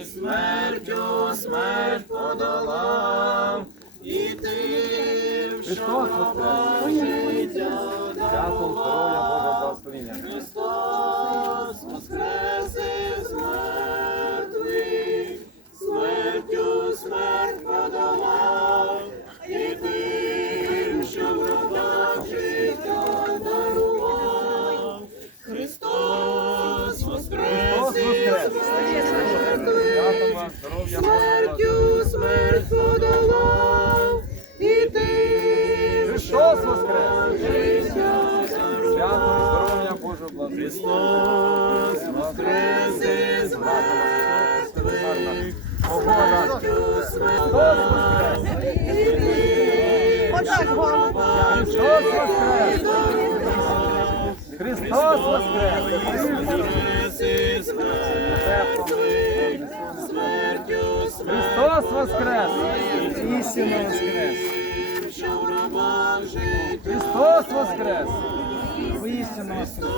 І смертю смерть подолав, і тим, що пробав життя Смертю, смерть подолав, і ти Христос воскрес! Свято здоров'я Боже благо. Христос воскрес із мертвих. Смертю, смерть подолав, і ти Христос воскрес! Христос воскрес! Христос воскрес! Христос воскрес! Істинно воскрес! Христос воскрес! Істинно воскрес!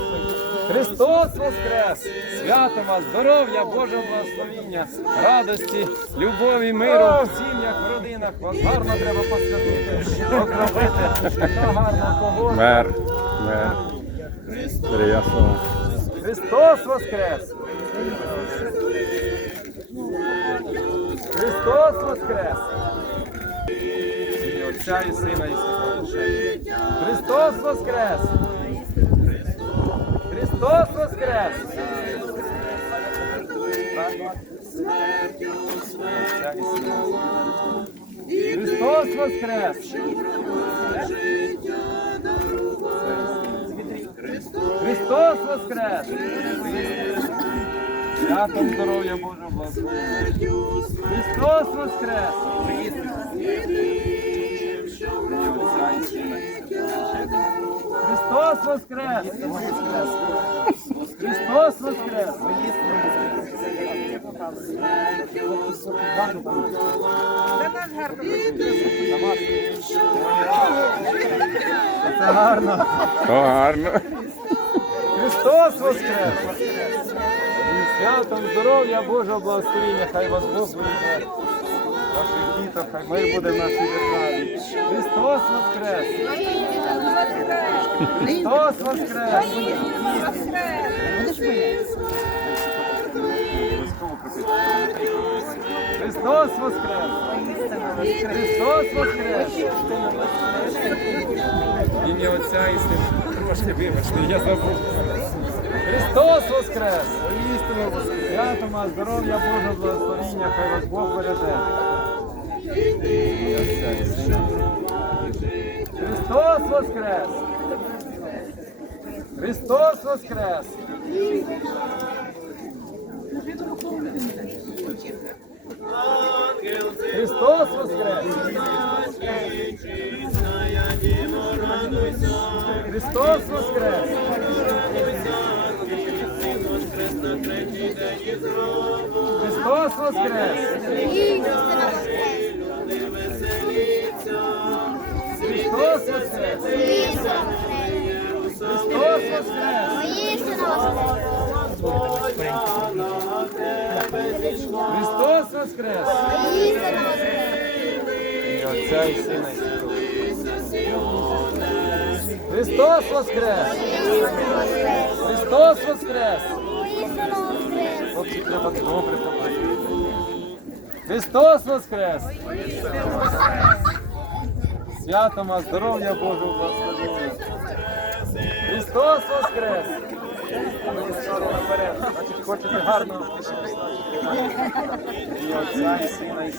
Христос воскрес! Свято вас, здоров'я, Божого благословіння, радості, любові, миру в сім'ях, в родинах. Вас гарно треба посвятити, окропити. Така гарна погода. Мер. Христос воскрес! Христос воскрес! Отця і Сина і Святого Духа. Христос воскрес! Христос воскрес! І Сина. Христос воскрес! Христос воскрес! Святом здоров'я Божого смертю, Христос Воскрес! Христос Воскрес! Христос Воскрес! Це гарно! Гарно! Христос Воскрес! Святом здоров'я Божого благословення, хай вас Бог береже. Ваших діток, хай мир буде в нашій державі. Христос воскрес! Христос воскрес! Христос воскрес! Христос воскрес! Ім'я Отця і Сина. Трошки вибачте, я забув. Христос воскрес! Святома, здоров'я Божого благословіння, хай вас Бог береже. Христос воскрес! Христос воскрес! Христос воскрес! Христос воскрес! Христос воскрес! Христос воскрес! Христос воскрес! Христос воскрес! Отця і Сина і Святого. Христос воскрес! Христос воскрес! Треба добре попрацювати. Христос воскрес! Свято вас, здоров'я Божого благословення! Христос воскрес! Хочете гарно і Отця, і Сина, і.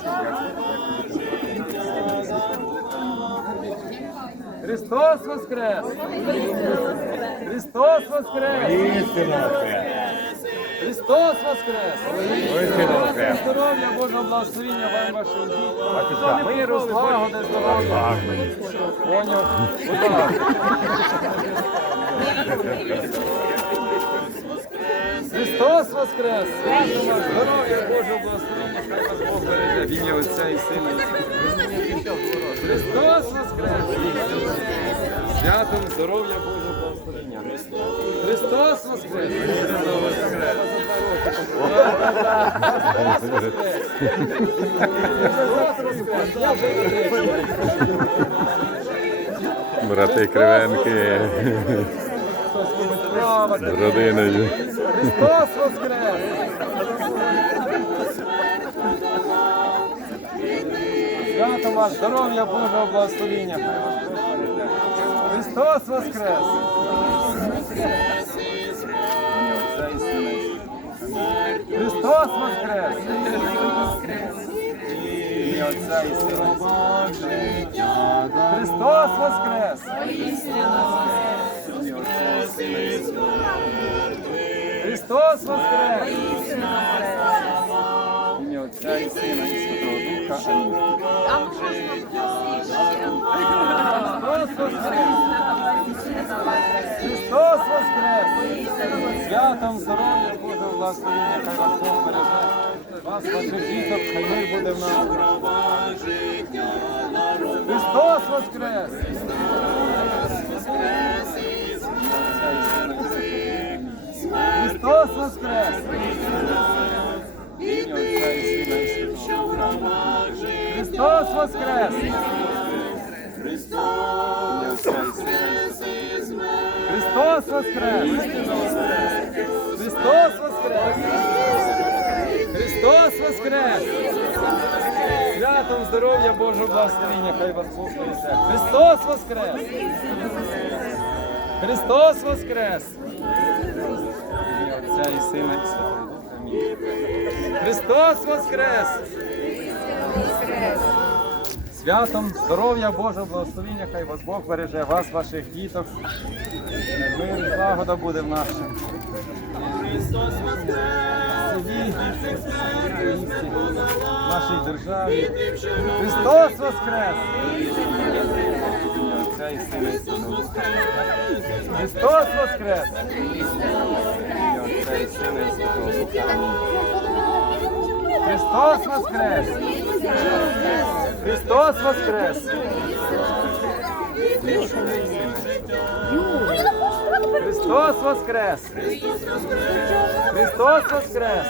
Христос воскрес! Христос воскрес! Христос воскрес! Щастя, Здоров'я, Божого благословення вам вашим дітям. Миру, злагоди, здоров'я. Поняв? Христос воскрес! Здоров'я, Божого благословення, хай вас Бог береже. В ім'я Отця і Сина Христос воскрес! Святом здоров'я благословення. Христос Христос воскрес! Брати Кривенки з родиною. Христос воскрес! Свято вас, здоров'я, Божого благословіння! Христос воскрес! Отця і Сина. Христос воскрес! Христос воскрес! Ім'я Отця і Сина і Святого Духа. Амінь. Христос воскрес! Христос воскрес! Святом здоров'я Божого благословення, хай вас Бог береже. Вас, ваших діток, хай мир буде в нас. Христос воскрес! Христос воскрес! Христос воскрес! І Святого Христос воскрес! Христос воскрес! Христос воскрес! Святом здоров'я Божого благословення, хай вас Бог принесе. Христос воскрес! Христос воскрес! Отця і Сина і Святого Духа. Амінь. Христос воскрес! Святом здоров'я Божого благословення, хай вас Бог береже, вас, ваших діток. Мир і злагода буде в нашому. Селі, місті, в нашій державі. Христос воскрес! Христос воскрес! Христос воскрес! Христос воскрес! Христос воскрес! Христос воскрес!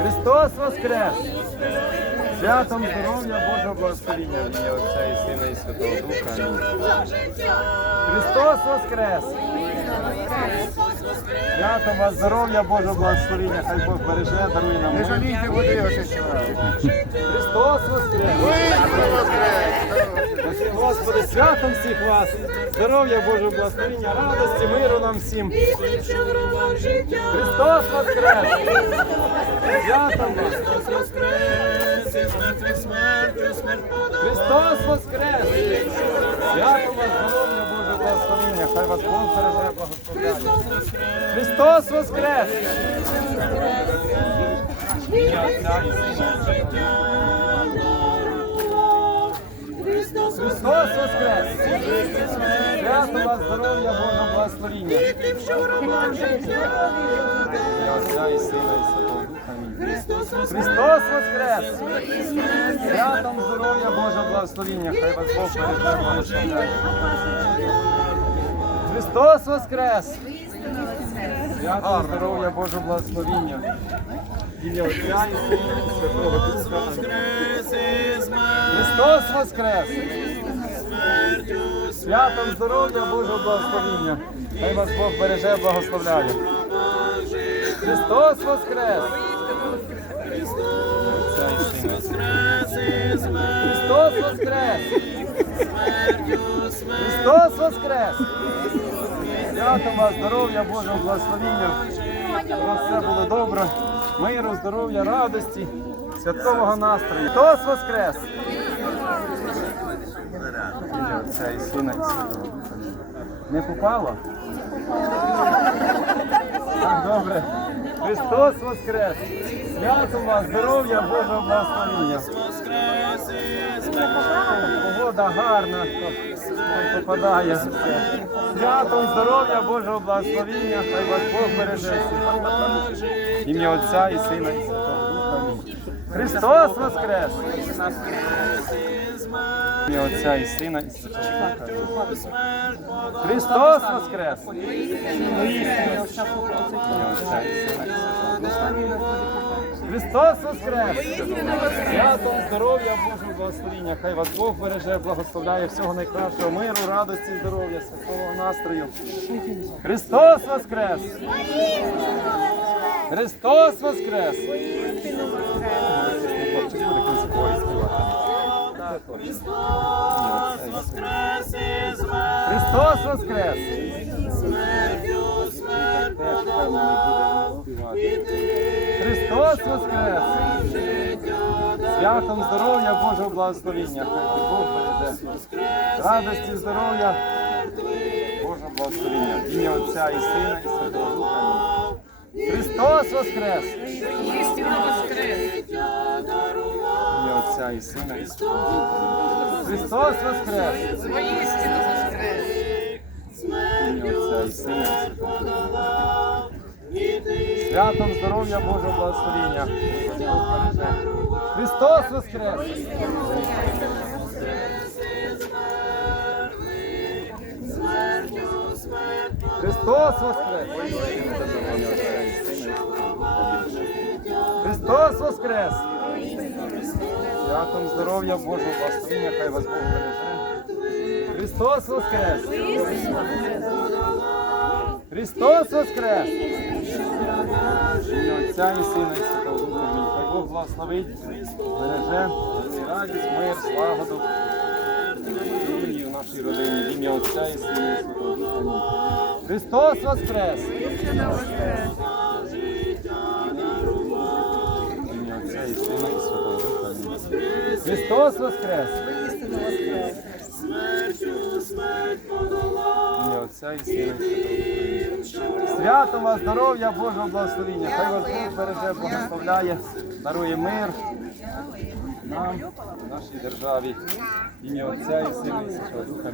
Христос воскрес! Святом здоров'я Божого благословення в ім'я Отця і Сина і Святого Духа. Христос воскрес! Святом вас здоров'я Божого благословення, хай Бог береже, дарує нам. Не жалійте води, Христос воскрес! Господи, святом всіх вас! Здоров'я Божого благословення, радості, миру нам всім! Христос воскрес! Святом вас! Христос воскрес! Святом вас здоров'я Божого благословення, хай вас Бог береже, благословляє! Христос воскрес! Христос воскрес! Свято вас здоров'я Божого благословення! Ім'я Отця і Сина і Святого Духа. Амінь. Христос воскрес! Святом здоров'я Божого благословення! Хай вас Бог береже, благословляє! Христос воскрес! Святом здоров'я Божого благословення! Ім'я Отця і Сина і Святого Духа. Христос воскрес! Святом здоров'я Божого благословіння. Хай вас Бог береже, благословляє. Христос воскрес! Отця і Христос воскрес! Христос воскрес! Святом вас здоров'я Божого благословіння. Щоб все було добре, миру, здоров'я, радості, святкового настрою. Христос воскрес! Отця і Сина і Святого Не попало? Так, добре. Христос воскрес! Свято вас, здоров'я, Божого благословіння. Погода гарна, попадає. Святом здоров'я, Божого благословіння, хай вас Бог береже. Ім'я Отця і Сина і Святого. Христос воскрес! Ім'я Отця і Сина і Святого. Христос Воскрес! Ім'я Отця і Сина і Святого Духа. Христос Воскрес! Святом, здоров'я, Божого благословіння. Хай вас Бог береже, благословляє всього найкращого миру, радості, здоров'я, святого настрою. Христос Воскрес! Христос Воскрес! Співати. Воскрес Христос Воскрес! смертю смерть Теж Христос Воскрес! Святом здоров'я, Божого благословіння. Хай Бог береже. Радості, здоров'я, Божого благословіння. В Ім'я Отця і Сина і Святого Духа. Христос Воскрес! Ім'я Отця і Сина і Святого Духа. Христос Воскрес! Ім'я Отця і Сина і Святого Духа. Святом здоров'я Божого благословіння. Христос Воскрес! Христос Воскрес! Христос Воскрес! Святом здоров'я Божого благословіння, хай вас Бог береже. Христос Воскрес! Христос Воскрес! Ім'я Отця і Сина і Святого Духа. Хай Бог благословить, береже і радість, мир, слагоду і в нашій родині. В ім'я Отця і Сина і Святого Духа. Христос Воскрес! Ім'я Отця і Сина і Святого Духа. Христос Воскрес! І Сина Святого Свято вас, здоров'я, Божого благословіння. Хай вас Бог береже, благословляє, дарує мир нам, нашій державі. Ім'я Отця і Сина і Святого Духа.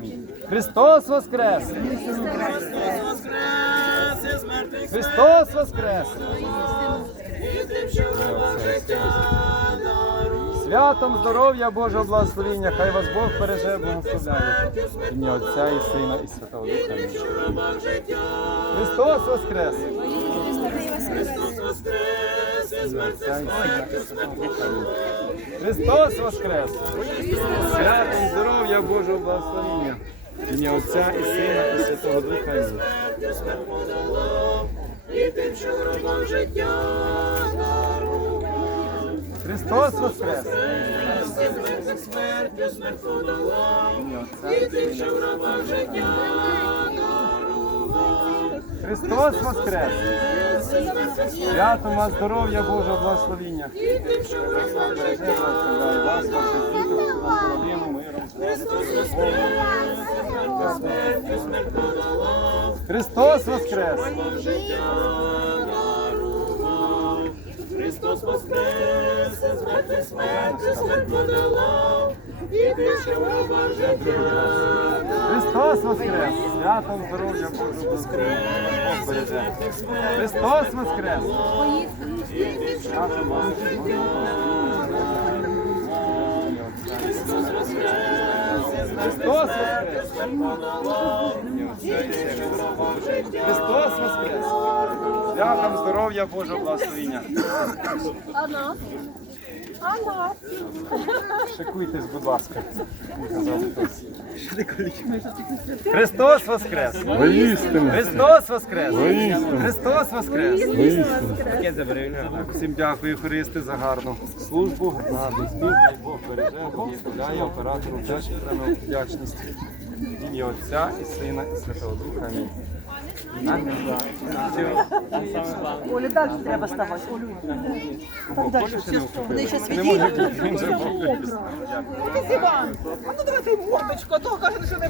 Христос Воскрес! Воскрес із мертвих, Христос Воскрес! і тим, що життя. Святом здоров'я, Божого благословіння. Хай вас Бог береже, благословляє. Ім'я Отця і Сина і Святого Духа. Христос Воскрес! Христос Воскрес! Святом здоров'я Божого благословіння. Ім'я Отця і Сина і Святого Духа. І тим, що вам життя. Христос Воскрес! Смертю подолав, В що вам життя дарував. Христос Воскрес! Святом вас здоров'я Божого благословіння. Родину, миром, Христос Воскрес! Христос воскрес, із мертвих смертю смерть подолав, і що раба життя Христос Воскрес! Святом здоров'я Божого. Бог береже. Христос Воскрес! Святом вас Христос Воскрес! Христос Воскрес! Святом здоров'я Божого благословіння. Шикуйтесь, будь ласка. Христос Воскрес! Воістину. Христос Воскрес! Воістину. Христос Воскрес! Воістину. Всім дякую, Христи, за гарну службу. На хай Бог береже, благословляє оператору вдячність, Ім'я Отця і Сина і Святого Духа. Амінь. Олі, далі треба ставати. Олю. Не може бути, він же Бог. Іван, а ну давай ти мордочку, а то каже, що не